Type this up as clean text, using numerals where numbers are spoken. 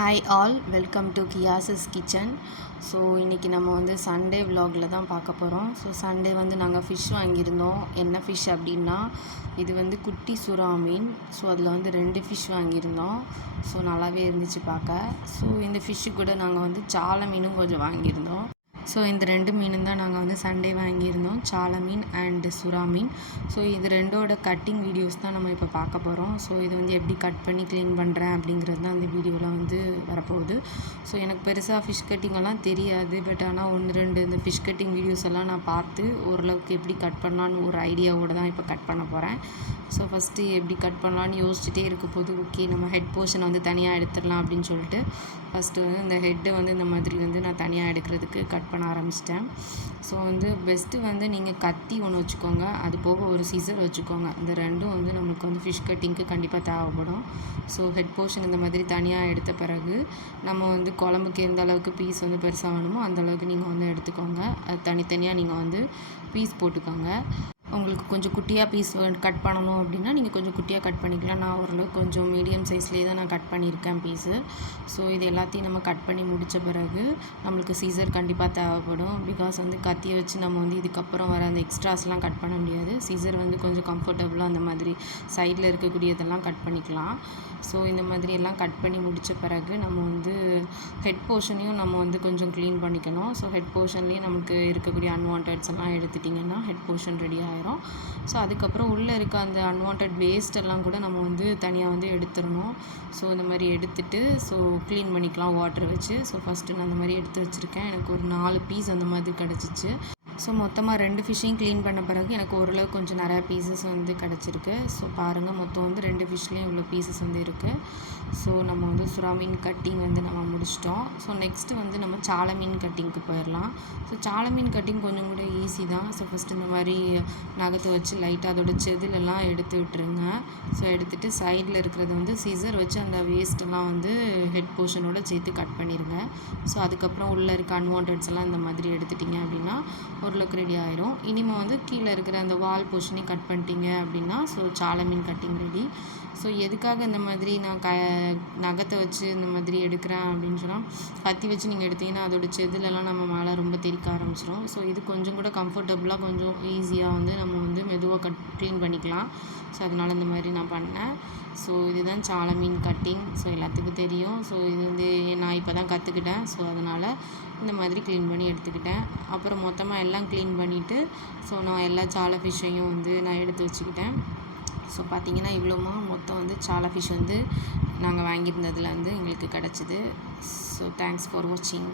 Hi all, welcome to கியாஸஸ் kitchen. So இன்றைக்கி நம்ம வந்து சண்டே விலாகில் தான் பார்க்க போகிறோம். ஸோ சண்டே வந்து நாங்கள் ஃபிஷ் வாங்கியிருந்தோம். என்ன ஃபிஷ் அப்படின்னா, இது வந்து குட்டி சுறா மீன். ஸோ அதில் வந்து 2 ஃபிஷ் வாங்கியிருந்தோம். ஸோ நல்லாவே இருந்துச்சு பார்க்க. ஸோ இந்த ஃபிஷ்ஷு கூட நாங்கள் வந்து சால மீனும் கொஞ்சம் வாங்கியிருந்தோம். ஸோ இந்த 2 மீனும் தான் நாங்கள் வந்து சண்டே வாங்கியிருந்தோம், சால மீன் அண்டு சுறா மீன். ஸோ இது 2ஓட கட்டிங் வீடியோஸ் தான் நம்ம இப்போ பார்க்க போகிறோம். ஸோ இது வந்து எப்படி கட் பண்ணி க்ளீன் பண்ணுறேன் அப்படிங்கிறது தான் அந்த வீடியோவில் வந்து வரப்போகுது. ஸோ எனக்கு பெருசாக ஃபிஷ் கட்டிங்கெல்லாம் தெரியாது. பட் ஆனால் 1-2 இந்த ஃபிஷ் கட்டிங் வீடியோஸ் எல்லாம் நான் பார்த்து ஓரளவுக்கு எப்படி கட் பண்ணலான்னு ஒரு ஐடியாவோடு தான் இப்போ கட் பண்ண போகிறேன். ஸோ ஃபஸ்ட்டு எப்படி கட் பண்ணலான்னு யோசிச்சுட்டே இருக்க போது, ஓகே நம்ம ஹெட் போர்ஷன் வந்து தனியாக எடுத்துடலாம் அப்படின்னு சொல்லிட்டு ஃபஸ்ட்டு வந்து இந்த ஹெட்டை வந்து இந்த மாதிரி வந்து நான் தனியாக எடுக்கிறதுக்கு கட் பண்ண ஆரம்பிச்சிட்டேன். ஸோ வந்து பெஸ்ட்டு வந்து நீங்கள் கத்தி ஒன்று வச்சுக்கோங்க, அது போக ஒரு சீசர் வச்சுக்கோங்க. இந்த 2ம் வந்து நம்மளுக்கு வந்து ஃபிஷ் கட்டிங்க்கு கண்டிப்பாக தேவைப்படும். ஸோ ஹெட் போர்ஷன் இந்த மாதிரி தனியாக எடுத்த பிறகு நம்ம வந்து குழம்புக்கு எந்த அளவுக்கு பீஸ் வந்து பெருசாக வேணுமோ அந்தளவுக்கு நீங்கள் வந்து எடுத்துக்கோங்க. அது தனித்தனியாக நீங்கள் வந்து பீஸ் போட்டுக்கோங்க. உங்களுக்கு கொஞ்சம் குட்டியாக பீஸ் கட் பண்ணணும் அப்படின்னா நீங்கள் கொஞ்சம் குட்டியாக கட் பண்ணிக்கலாம். நான் ஓரளவுக்கு கொஞ்சம் மீடியம் சைஸ்லேயே தான் நான் கட் பண்ணியிருக்கேன் பீஸு. ஸோ இது எல்லாத்தையும் நம்ம கட் பண்ணி முடித்த பிறகு நம்மளுக்கு சீசர் கண்டிப்பாக தேவைப்படும். பிகாஸ் வந்து கத்தியை வச்சு நம்ம வந்து இதுக்கப்புறம் வர அந்த எக்ஸ்ட்ராஸ்லாம் கட் பண்ண முடியாது. சீசர் வந்து கொஞ்சம் கம்ஃபர்டபுளாக அந்த மாதிரி சைடில் இருக்கக்கூடியதெல்லாம் கட் பண்ணிக்கலாம். ஸோ இந்த மாதிரி எல்லாம் கட் பண்ணி முடித்த பிறகு நம்ம வந்து ஹெட் போர்ஷனையும் நம்ம வந்து கொஞ்சம் க்ளீன் பண்ணிக்கணும். ஸோ ஹெட் போர்ஷன்லேயும் நமக்கு இருக்கக்கூடிய அன்வான்ட்ஸ் எல்லாம் எடுத்துட்டிங்கன்னா ஹெட் போர்ஷன் ரெடி ஆகிடும். ஸோ அதுக்கப்புறம் உள்ளே இருக்க அந்த அன்வான்ட் வேஸ்ட் எல்லாம் கூட நம்ம வந்து தனியாக வந்து எடுத்துடணும். ஸோ இந்த மாதிரி எடுத்துட்டு ஸோ க்ளீன் பண்ணிக்கலாம் வாட்டர் வச்சு. ஸோ ஃபஸ்ட்டு நான் அந்த மாதிரி எடுத்து வச்சுருக்கேன். எனக்கு ஒரு 4 பீஸ் அந்த மாதிரி கிடச்சிச்சு. ஸோ மொத்தமாக 2 ஃபிஷ்ஷையும் க்ளீன் பண்ண பிறகு எனக்கு ஓரளவுக்கு கொஞ்சம் நிறையா பீசஸ் வந்து கிடச்சிருக்கு. ஸோ பாருங்கள், மொத்தம் வந்து 2 ஃபிஷ்லேயும் இவ்வளோ பீசஸ் வந்து இருக்குது. ஸோ நம்ம வந்து சுறா மீன் கட்டிங் வந்து நம்ம முடிச்சிட்டோம். ஸோ நெக்ஸ்ட்டு வந்து நம்ம சால மீன் கட்டிங்க்கு போயிடலாம். ஸோ சால மீன் கட்டிங் கொஞ்சம் கூட ஈஸி தான். ஸோ ஃபஸ்ட்டு இந்த மாதிரி நகத்தை வச்சு லைட்டாக அதோட செதிலெல்லாம் எடுத்து விட்டுருங்க. ஸோ எடுத்துகிட்டு சைடில் இருக்கிறத வந்து சீசர் வச்சு அந்த வேஸ்ட்டெல்லாம் வந்து ஹெட் போர்ஷனோடு சேர்த்து கட் பண்ணிடுங்க. ஸோ அதுக்கப்புறம் உள்ளே இருக்க அன்வான்ட்ஸ் எல்லாம் இந்த மாதிரி எடுத்துட்டிங்க அப்படின்னா ஓரளவுக்கு ரெடி ஆயிரும். இனிமேல் வந்து கீழே இருக்கிற அந்த வால் போர்ஷனையும் கட் பண்ணிட்டீங்க அப்படின்னா ஸோ சால மீன் கட்டிங் ரெடி. ஸோ எதுக்காக இந்த மாதிரி நான் நகத்தை வச்சு இந்த மாதிரி எடுக்கிறேன் அப்படின்னு சொன்னால், கத்தி வச்சு நீங்கள் எடுத்தீங்கன்னா அதோட செதிலெல்லாம் நம்ம மேலே ரொம்ப தெறிக்க ஆரம்பிச்சிடும். ஸோ இது கொஞ்சம் கூட கம்ஃபர்டபுளாக கொஞ்சம் ஈஸியாக வந்து நம்ம வந்து மெதுவாக க்ளீன் பண்ணிக்கலாம். ஸோ அதனால் இந்த மாதிரி நான் பண்ணேன். ஸோ இதுதான் சால மீன் கட்டிங். ஸோ எல்லாத்துக்கும் தெரியும். ஸோ இது வந்து நான் இப்போ தான் கற்றுக்கிட்டேன். ஸோ அதனால் இந்த மாதிரி க்ளீன் பண்ணி எடுத்துக்கிட்டேன். அப்புறம் மொத்தமாக எல்லாம் க்ளீன் பண்ணிவிட்டு ஸோ நான் எல்லா சால ஃபிஷ்ஷையும் வந்து நான் எடுத்து வச்சுக்கிட்டேன். ஸோ பார்த்திங்கன்னா இவ்வளோமா மொத்தம் வந்து சால ஃபிஷ் வந்து நாங்கள் வாங்கியிருந்ததில் வந்து எங்களுக்கு கிடச்சிது. ஸோ தேங்க்ஸ் ஃபார் வாட்சிங்.